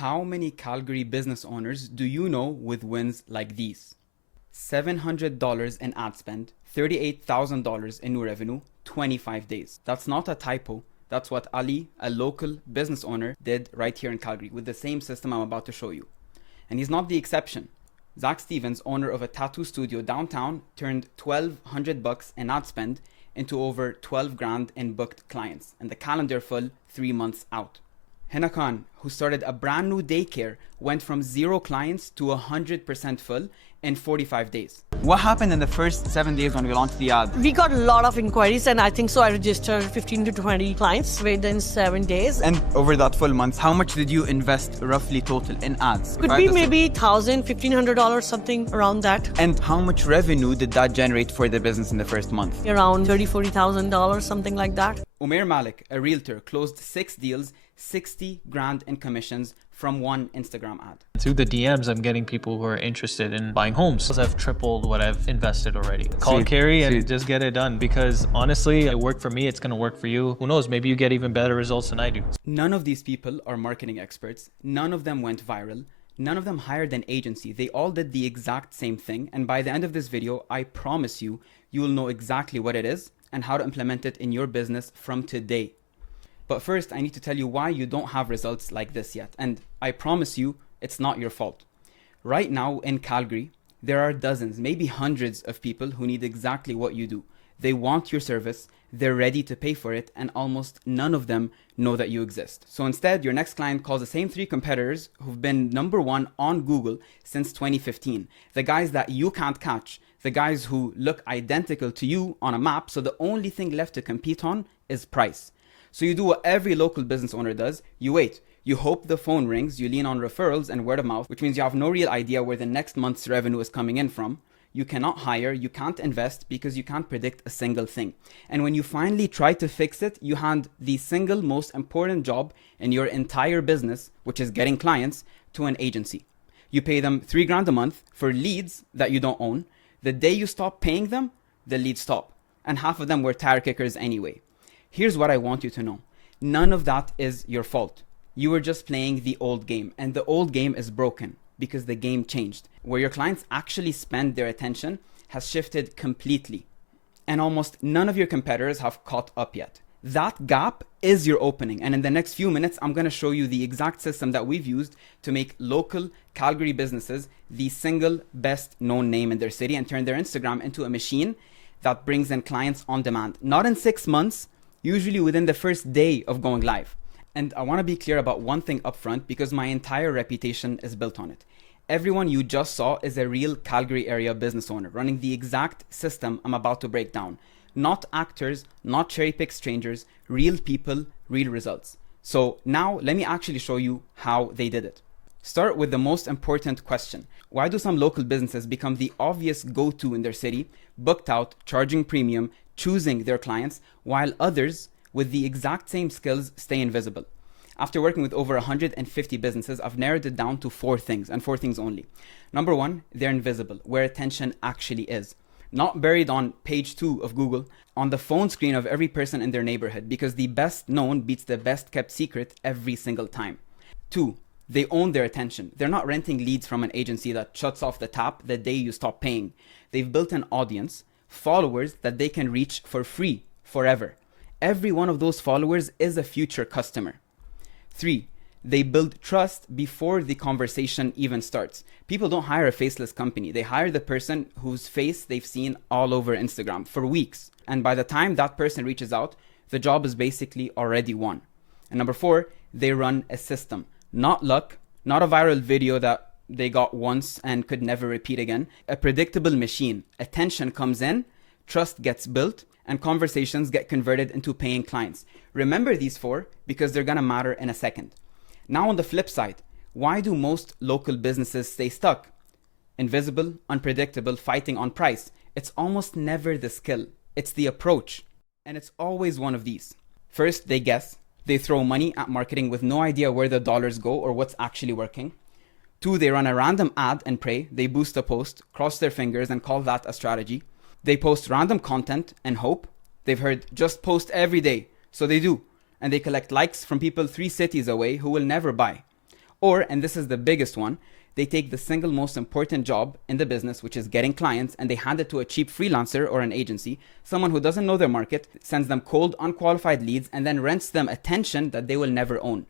How many Calgary business owners do you know with wins like these? $700 in ad spend, $38,000 in new revenue, 25 days. That's not a typo. That's what Ali, a local business owner, did right here in Calgary with the same system I'm about to show you. And he's not the exception. Zach Stevens, owner of a tattoo studio downtown, turned $1,200 in ad spend into over 12 grand in booked clients, and the calendar full 3 months out. Hina Khan, who started a brand new daycare, went from 0 clients to 100% full in 45 days. What happened in the first 7 days when we launched the ad? We got a lot of inquiries, and I think so I registered 15 to 20 clients within 7 days. And over that full month, how much did you invest roughly total in ads? Could be maybe $1,000, $1,500, something around that. And how much revenue did that generate for the business in the first month? Around $30,000, $40,000, something like that. Umair Malik, a realtor, closed 6 deals, 60 grand in commissions from one Instagram ad. Through the DMs, I'm getting people who are interested in buying homes. I've tripled what I've invested already. Call Carrie and just get it done, because honestly, it worked for me, it's going to work for you. Who knows, maybe you get even better results than I do. None of these people are marketing experts. None of them went viral. None of them hired an agency. They all did the exact same thing. And by the end of this video, I promise you, you will know exactly what it is and how to implement it in your business from today. But first, I need to tell you why you don't have results like this yet. And I promise you, it's not your fault. Right now in Calgary, there are dozens, maybe hundreds of people who need exactly what you do. They want your service, they're ready to pay for it, and almost none of them know that you exist. So instead, your next client calls the same 3 competitors who've been #1 on Google since 2015. The guys that you can't catch, the guys who look identical to you on a map, so the only thing left to compete on is price. So you do what every local business owner does. You wait. You hope the phone rings. You lean on referrals and word of mouth, which means you have no real idea where the next month's revenue is coming in from. You cannot hire. You can't invest because you can't predict a single thing. And when you finally try to fix it, you hand the single most important job in your entire business, which is getting clients, to an agency. You pay them 3 grand a month for leads that you don't own. The day you stop paying them, the leads stop. And half of them were tire kickers anyway. Here's what I want you to know. None of that is your fault. You were just playing the old game, and the old game is broken because the game changed. Where your clients actually spend their attention has shifted completely. And almost none of your competitors have caught up yet. That gap is your opening. And in the next few minutes, I'm going to show you the exact system that we've used to make local Calgary businesses the single best known name in their city and turn their Instagram into a machine that brings in clients on demand. Not in 6 months, usually within the first day of going live. And I want to be clear about one thing up front because my entire reputation is built on it. Everyone you just saw is a real Calgary area business owner running the exact system I'm about to break down. Not actors, not cherry-picked strangers, real people, real results. So now let me actually show you how they did it. Start with the most important question. Why do some local businesses become the obvious go-to in their city, booked out, charging premium, choosing their clients, while others with the exact same skills stay invisible? After working with over 150 businesses, I've narrowed it down to 4 things, and 4 things only. Number 1, they're invisible, where attention actually is. Not buried on page 2 of Google, on the phone screen of every person in their neighborhood, because the best known beats the best kept secret every single time. 2, they own their attention. They're not renting leads from an agency that shuts off the tap the day you stop paying. They've built an audience, followers that they can reach for free forever. Every one of those followers is a future customer. 3, they build trust before the conversation even starts. People don't hire a faceless company. They hire the person whose face they've seen all over Instagram for weeks. And by the time that person reaches out, the job is basically already won. And number 4, they run a system. Not luck, not a viral video that they got once and could never repeat again. A predictable machine. Attention comes in, trust gets built, and conversations get converted into paying clients. Remember these 4 because they're gonna matter in a second. Now on the flip side, why do most local businesses stay stuck? Invisible, unpredictable, fighting on price. It's almost never the skill, it's the approach. And it's always one of these. First, they guess. They throw money at marketing with no idea where the dollars go or what's actually working. 2, they run a random ad and pray. They boost a post, cross their fingers, and call that a strategy. They post random content and hope. They've heard just post every day, so they do. And they collect likes from people 3 cities away who will never buy. Or, and this is the biggest one, they take the single most important job in the business, which is getting clients, and they hand it to a cheap freelancer or an agency, someone who doesn't know their market, sends them cold, unqualified leads, and then rents them attention that they will never own.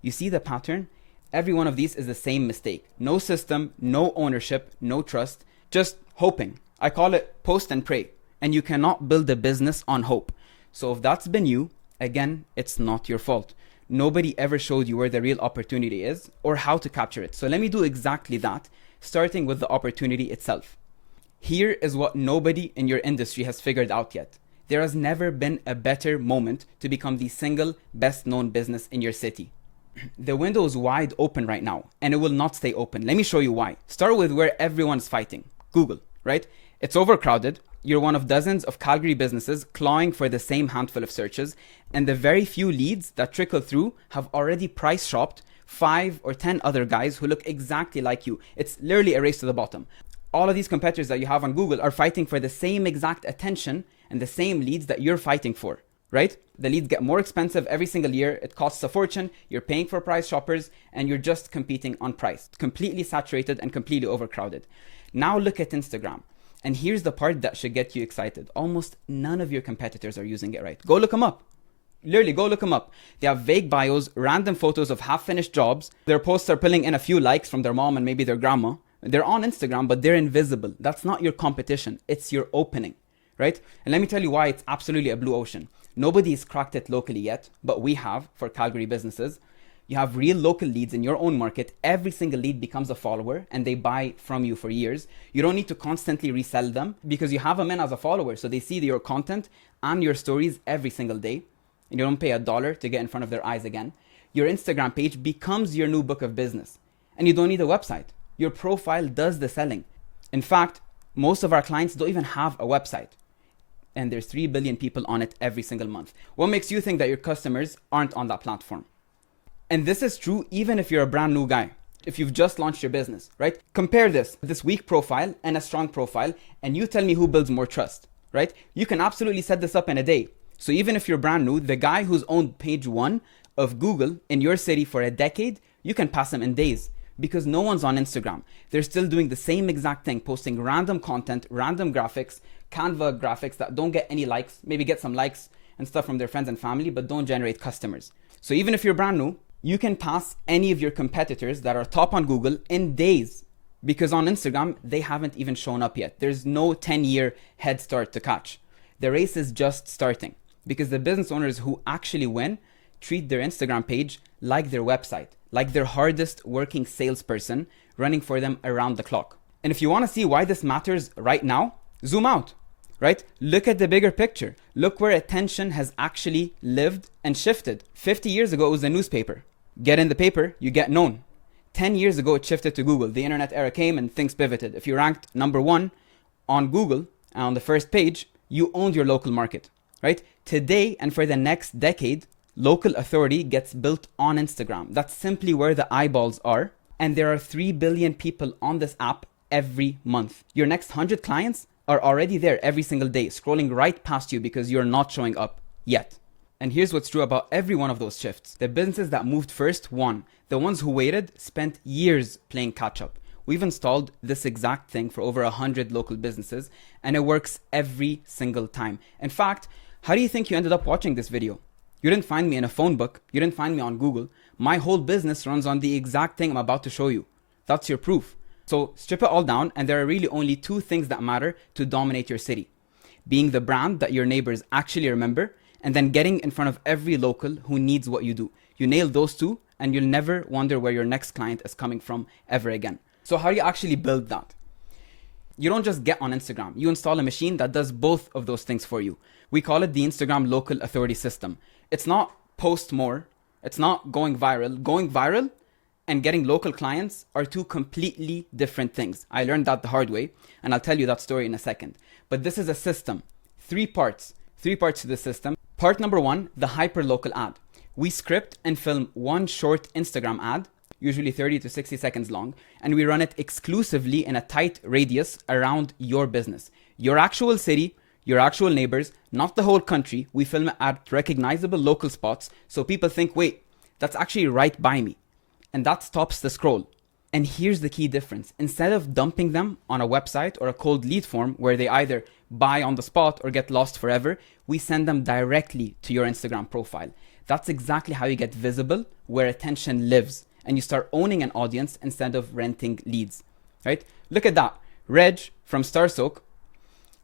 You see the pattern? Every one of these is the same mistake. No system, no ownership, no trust, just hoping. I call it post and pray. And you cannot build a business on hope. So if that's been you, again, it's not your fault. Nobody ever showed you where the real opportunity is or how to capture it. So let me do exactly that, starting with the opportunity itself. Here is what nobody in your industry has figured out yet. There has never been a better moment to become the single best known business in your city. The window is wide open right now, and it will not stay open. Let me show you why. Start with where everyone's fighting. Google, right? It's overcrowded. You're one of dozens of Calgary businesses clawing for the same handful of searches, and the very few leads that trickle through have already price shopped 5 or 10 other guys who look exactly like you. It's literally a race to the bottom. All of these competitors that you have on Google are fighting for the same exact attention and the same leads that you're fighting for, right? The leads get more expensive every single year. It costs a fortune. You're paying for price shoppers, and you're just competing on price. Completely saturated and completely overcrowded. Now look at Instagram. And here's the part that should get you excited. Almost none of your competitors are using it right. Go look them up. Literally, go look them up. They have vague bios, random photos of half-finished jobs. Their posts are pulling in a few likes from their mom and maybe their grandma. They're on Instagram, but they're invisible. That's not your competition. It's your opening, right? And let me tell you why it's absolutely a blue ocean. Nobody's cracked it locally yet, but we have for Calgary businesses. You have real local leads in your own market. Every single lead becomes a follower and they buy from you for years. You don't need to constantly resell them because you have them in as a follower. So they see your content and your stories every single day. And you don't pay $1 to get in front of their eyes again. Your Instagram page becomes your new book of business. And you don't need a website. Your profile does the selling. In fact, most of our clients don't even have a website. And there's 3 billion people on it every single month. What makes you think that your customers aren't on that platform? And this is true even if you're a brand new guy, if you've just launched your business, right? Compare this weak profile and a strong profile, and you tell me who builds more trust, right? You can absolutely set this up in a day. So even if you're brand new, the guy who's owned page 1 of Google in your city for a decade, you can pass him in days because no one's on Instagram. They're still doing the same exact thing, posting random content, random graphics, Canva graphics that don't get any likes, maybe get some likes and stuff from their friends and family, but don't generate customers. So even if you're brand new, you can pass any of your competitors that are top on Google in days because on Instagram, they haven't even shown up yet. There's no 10-year head start to catch. The race is just starting because the business owners who actually win treat their Instagram page like their website, like their hardest working salesperson running for them around the clock. And if you want to see why this matters right now, zoom out, right? Look at the bigger picture. Look where attention has actually lived and shifted. 50 years ago, it was a newspaper. Get in the paper, you get known. 10 years ago, it shifted to Google. The internet era came and things pivoted. If you ranked number 1 on Google on the first page, you owned your local market, right? Today and for the next decade, local authority gets built on Instagram. That's simply where the eyeballs are. And there are 3 billion people on this app every month. Your next 100 clients are already there every single day, scrolling right past you because you're not showing up yet. And here's what's true about every one of those shifts. The businesses that moved first won. The ones who waited spent years playing catch up. We've installed this exact thing for over 100 local businesses, and it works every single time. In fact, how do you think you ended up watching this video? You didn't find me in a phone book. You didn't find me on Google. My whole business runs on the exact thing I'm about to show you. That's your proof. So strip it all down, and there are really only 2 things that matter to dominate your city. Being the brand that your neighbors actually remember, and then getting in front of every local who needs what you do. You nail those 2, and you'll never wonder where your next client is coming from ever again. So how do you actually build that? You don't just get on Instagram. You install a machine that does both of those things for you. We call it the Instagram Local Authority System. It's not post more. It's not going viral. Going viral and getting local clients are 2 completely different things. I learned that the hard way, and I'll tell you that story in a second. But this is a system. 3 parts. 3 parts to the system. Part number 1, the hyper-local ad. We script and film 1 short Instagram ad, usually 30 to 60 seconds long, and we run it exclusively in a tight radius around your business. Your actual city, your actual neighbors, not the whole country. We film it at recognizable local spots so people think, wait, that's actually right by me. and that stops the scroll. And here's the key difference. Instead of dumping them on a website or a cold lead form where they either buy on the spot or get lost forever, we send them directly to your Instagram profile. That's exactly how you get visible, where attention lives, and you start owning an audience instead of renting leads, right? Look at that. Reg from Starsoak,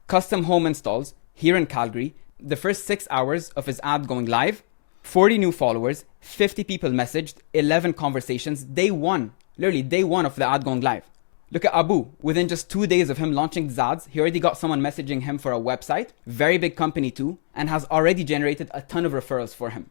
custom home installs here in Calgary. The first 6 hours of his ad going live, 40 new followers, 50 people messaged, 11 conversations, day one. Literally day one of the ad going live. Look at Abu. Within just 2 days of him launching his ads, he already got someone messaging him for a website, very big company too, and has already generated a ton of referrals for him.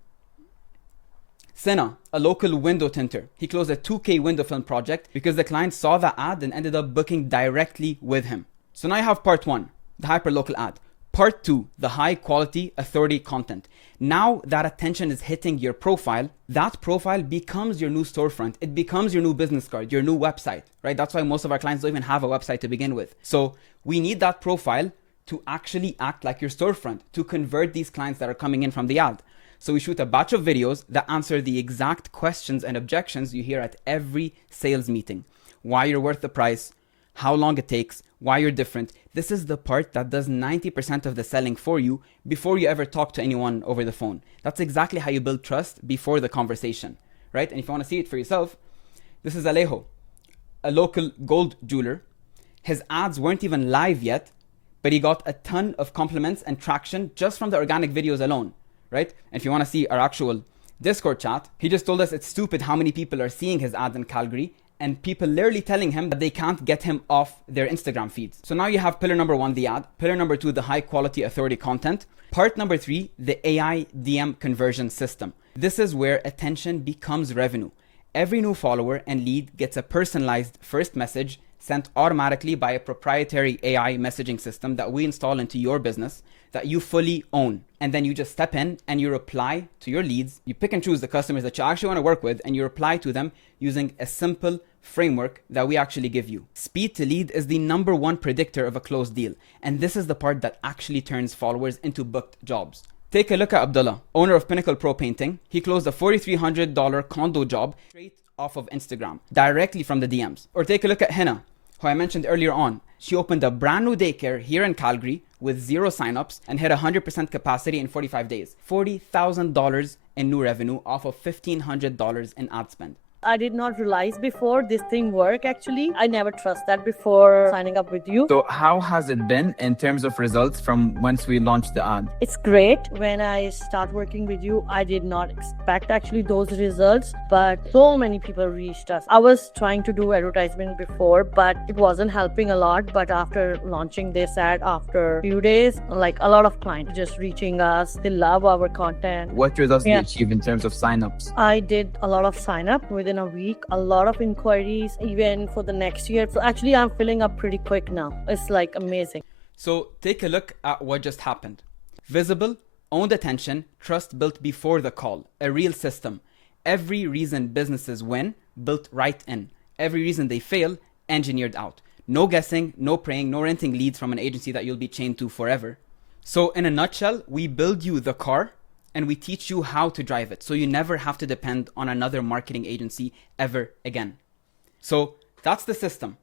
Sena, a local window tinter. He closed a 2K window film project because the client saw the ad and ended up booking directly with him. So now you have part one, the hyperlocal ad. Part two, the high quality authority content. Now that attention is hitting your profile, that profile becomes your new storefront. It becomes your new business card, your new website, right? That's why most of our clients don't even have a website to begin with. So we need that profile to actually act like your storefront, to convert these clients that are coming in from the ad. So we shoot a batch of videos that answer the exact questions and objections you hear at every sales meeting. Why you're worth the price, how long it takes, why you're different. This is the part that does 90% of the selling for you before you ever talk to anyone over the phone. That's exactly how you build trust before the conversation, right? And if you want to see it for yourself, this is Alejo, a local gold jeweler. His ads weren't even live yet, but he got a ton of compliments and traction just from the organic videos alone, right? And if you want to see our actual Discord chat, he just told us it's stupid how many people are seeing his ads in Calgary, and people literally telling him that they can't get him off their Instagram feeds. So now you have pillar number one, the ad. Pillar number two, the high quality authority content. Part number three, the AI DM conversion system. This is where attention becomes revenue. Every new follower and lead gets a personalized first message sent automatically by a proprietary AI messaging system that we install into your business that you fully own. And then you just step in and you reply to your leads. You pick and choose the customers that you actually want to work with, and you reply to them using a simple framework that we actually give you. Speed to lead is the number one predictor of a closed deal. And this is the part that actually turns followers into booked jobs. Take a look at Abdullah, owner of Pinnacle Pro Painting. He closed a $4,300 condo job straight off of Instagram, directly from the DMs. Or take a look at Hina, who I mentioned earlier on. She opened a brand new daycare here in Calgary with 0 signups and hit 100% capacity in 45 days. $40,000 in new revenue off of $1,500 in ad spend. I did not realize before this thing work actually. I never trust that before signing up with you. So how has it been in terms of results from once we launched the ad? It's great. When I start working with you, I did not expect actually those results, but so many people reached us. I was trying to do advertisement before, but it wasn't helping a lot. But after launching this ad, after a few days, like a lot of clients just reaching us. They love our content. What results did you achieve in terms of signups? I did a lot of sign up within a week, a lot of inquiries even for the next year. So actually I'm filling up pretty quick now. It's like amazing. So take a look at what just happened. Visible, owned attention, trust built before the call, a real system. Every reason businesses win, built right in. Every reason they fail, engineered out. No guessing, no praying, no renting leads from an agency that you'll be chained to forever. So in a nutshell, we build you the car and we teach you how to drive it, so you never have to depend on another marketing agency ever again. So that's the system.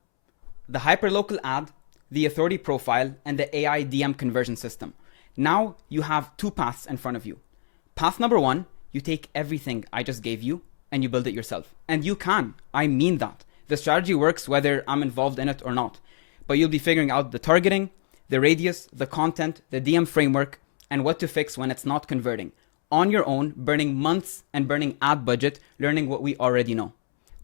The hyperlocal ad, the authority profile, and the AI DM conversion system. Now you have 2 paths in front of you. Path number 1, you take everything I just gave you and you build it yourself. And you can, I mean that. The strategy works whether I'm involved in it or not. But you'll be figuring out the targeting, the radius, the content, the DM framework, and what to fix when it's not converting. On your own, burning months and burning ad budget, learning what we already know.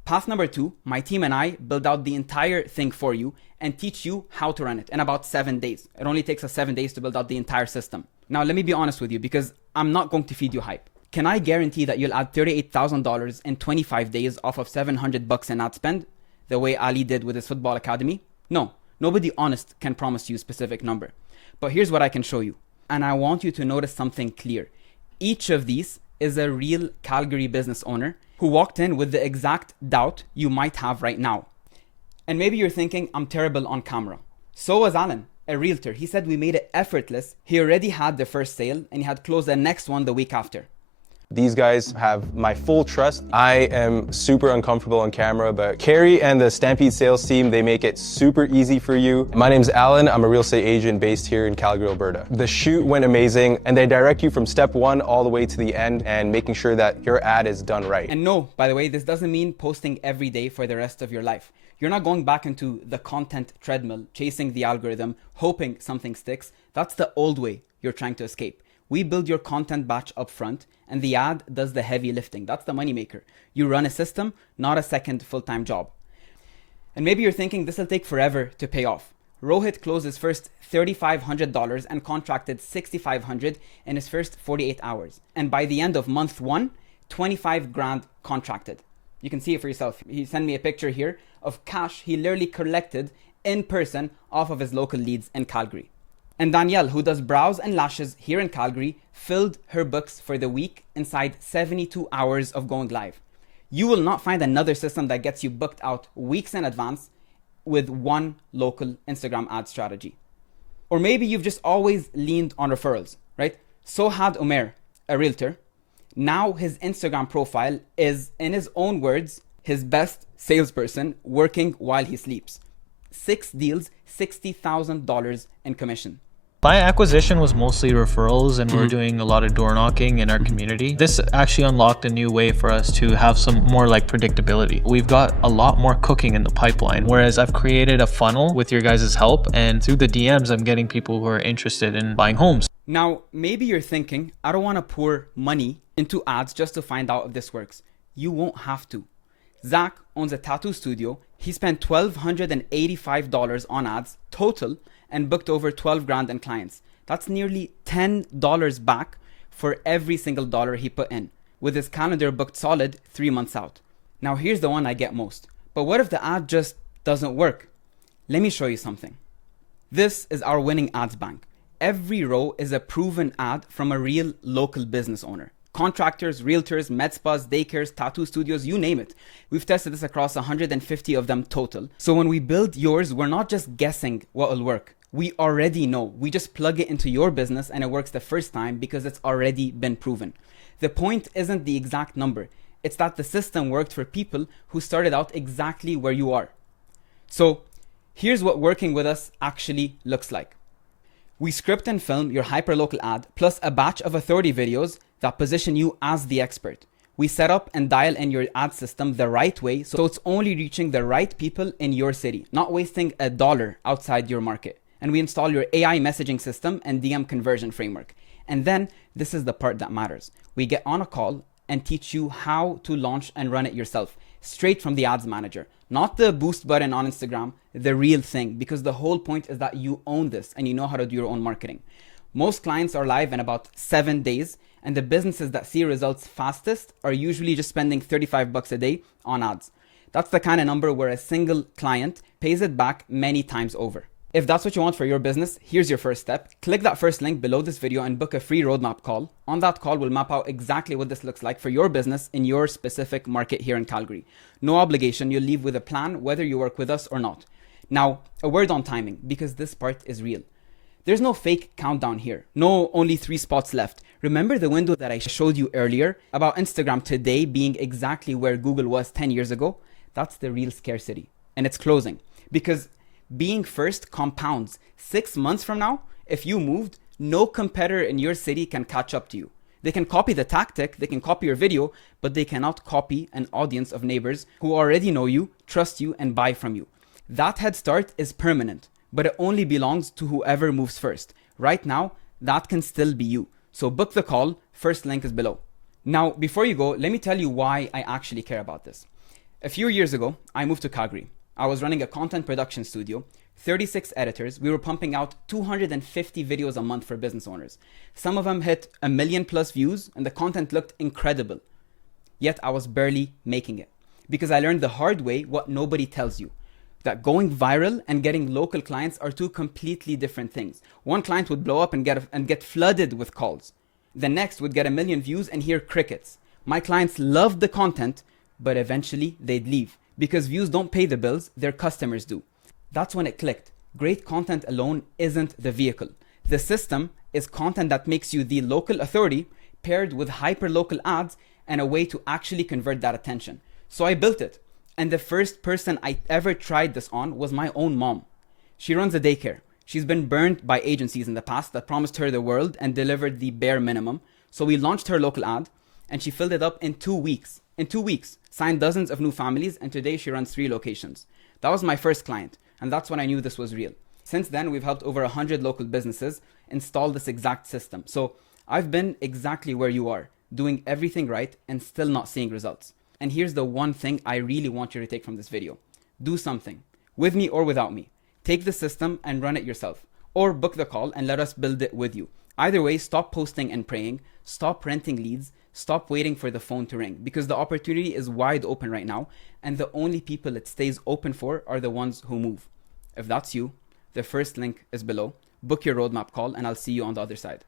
Path number 2, my team and I build out the entire thing for you and teach you how to run it in about 7 days. It only takes us 7 days to build out the entire system. Now, let me be honest with you, because I'm not going to feed you hype. Can I guarantee that you'll add $38,000 in 25 days off of $700 in ad spend, the way Ali did with his football academy? No, nobody honest can promise you a specific number. But here's what I can show you. And I want you to notice something clear. Each of these is a real Calgary business owner who walked in with the exact doubt you might have right now. And maybe you're thinking, I'm terrible on camera. So was Alan, a realtor. He said we made it effortless. He already had the first sale and he had closed the next one the week after. These guys have my full trust. I am super uncomfortable on camera, but Carrie and the Stampede sales team, they make it super easy for you. My name's Alan. I'm a real estate agent based here in Calgary, Alberta. The shoot went amazing, and they direct you from step one all the way to the end and making sure that your ad is done right. And no, by the way, this doesn't mean posting every day for the rest of your life. You're not going back into the content treadmill, chasing the algorithm, hoping something sticks. That's the old way you're trying to escape. We build your content batch up front, and the ad does the heavy lifting. That's the moneymaker. You run a system, not a second full-time job. And maybe you're thinking this will take forever to pay off. Rohit closed his first $3,500 and contracted $6,500 in his first 48 hours. And by the end of month one, 25 grand contracted. You can see it for yourself. He sent me a picture here of cash he literally collected in person off of his local leads in Calgary. And Danielle, who does brows and lashes here in Calgary, filled her books for the week inside 72 hours of going live. You will not find another system that gets you booked out weeks in advance with one local Instagram ad strategy. Or maybe you've just always leaned on referrals, right? So had Umair, a realtor. Now his Instagram profile is, in his own words, his best salesperson working while he sleeps. 6 deals, $60,000 in commission. My acquisition was mostly referrals, and we're doing a lot of door knocking in our community. This actually unlocked a new way for us to have some more like predictability. We've got a lot more cooking in the pipeline, whereas I've created a funnel with your guys' help, and through the DMs, I'm getting people who are interested in buying homes. Now, maybe you're thinking, I don't want to pour money into ads just to find out if this works. You won't have to. Zach owns a tattoo studio. He spent $1,285 on ads total and booked over 12 grand in clients. That's nearly $10 back for every single dollar he put in, with his calendar booked solid 3 months out. Now here's the one I get most. But what if the ad just doesn't work? Let me show you something. This is our winning ads bank. Every row is a proven ad from a real local business owner. Contractors, realtors, med spas, daycares, tattoo studios, you name it. We've tested this across 150 of them total. So when we build yours, we're not just guessing what will work. We already know. We just plug it into your business and it works the first time because it's already been proven. The point isn't the exact number. It's that the system worked for people who started out exactly where you are. So here's what working with us actually looks like. We script and film your hyperlocal ad plus a batch of authority videos that position you as the expert. We set up and dial in your ad system the right way so it's only reaching the right people in your city, not wasting a dollar outside your market. And we install your AI messaging system and DM conversion framework. And then this is the part that matters. We get on a call and teach you how to launch and run it yourself, straight from the ads manager. Not the boost button on Instagram, the real thing, because the whole point is that you own this and you know how to do your own marketing. Most clients are live in about 7 days, and the businesses that see results fastest are usually just spending $35 a day on ads. That's the kind of number where a single client pays it back many times over. If that's what you want for your business, here's your first step. Click that first link below this video and book a free roadmap call. On that call, we'll map out exactly what this looks like for your business in your specific market here in Calgary. No obligation, you'll leave with a plan whether you work with us or not. Now, a word on timing, because this part is real. There's no fake countdown here. No, only 3 spots left. Remember the window that I showed you earlier about Instagram today being exactly where Google was 10 years ago? That's the real scarcity. And it's closing. Because being first compounds. 6 months from now, if you moved, no competitor in your city can catch up to you. They can copy the tactic, they can copy your video, but they cannot copy an audience of neighbors who already know you, trust you, and buy from you. That head start is permanent, but it only belongs to whoever moves first. Right now, that can still be you. So book the call, first link is below. Now, before you go, let me tell you why I actually care about this. A few years ago, I moved to Calgary. I was running a content production studio, 36 editors. We were pumping out 250 videos a month for business owners. Some of them hit 1 million plus views and the content looked incredible. Yet I was barely making it because I learned the hard way what nobody tells you. That going viral and getting local clients are 2 completely different things. One client would blow up and get flooded with calls. The next would get 1 million views and hear crickets. My clients loved the content, but eventually they'd leave. Because views don't pay the bills, their customers do. That's when it clicked. Great content alone isn't the vehicle. The system is content that makes you the local authority, paired with hyper-local ads and a way to actually convert that attention. So I built it. And the first person I ever tried this on was my own mom. She runs a daycare. She's been burned by agencies in the past that promised her the world and delivered the bare minimum. So we launched her local ad and she filled it up in 2 weeks. In 2 weeks, signed dozens of new families, and today she runs 3 locations. That was my first client, and that's when I knew this was real. Since then, we've helped over 100 local businesses install this exact system. So I've been exactly where you are, doing everything right and still not seeing results. And here's the one thing I really want you to take from this video. Do something, with me or without me. Take the system and run it yourself, or book the call and let us build it with you. Either way, stop posting and praying, stop renting leads, stop waiting for the phone to ring, because the opportunity is wide open right now, and the only people it stays open for are the ones who move. If that's you, the first link is below. Book your roadmap call, and I'll see you on the other side.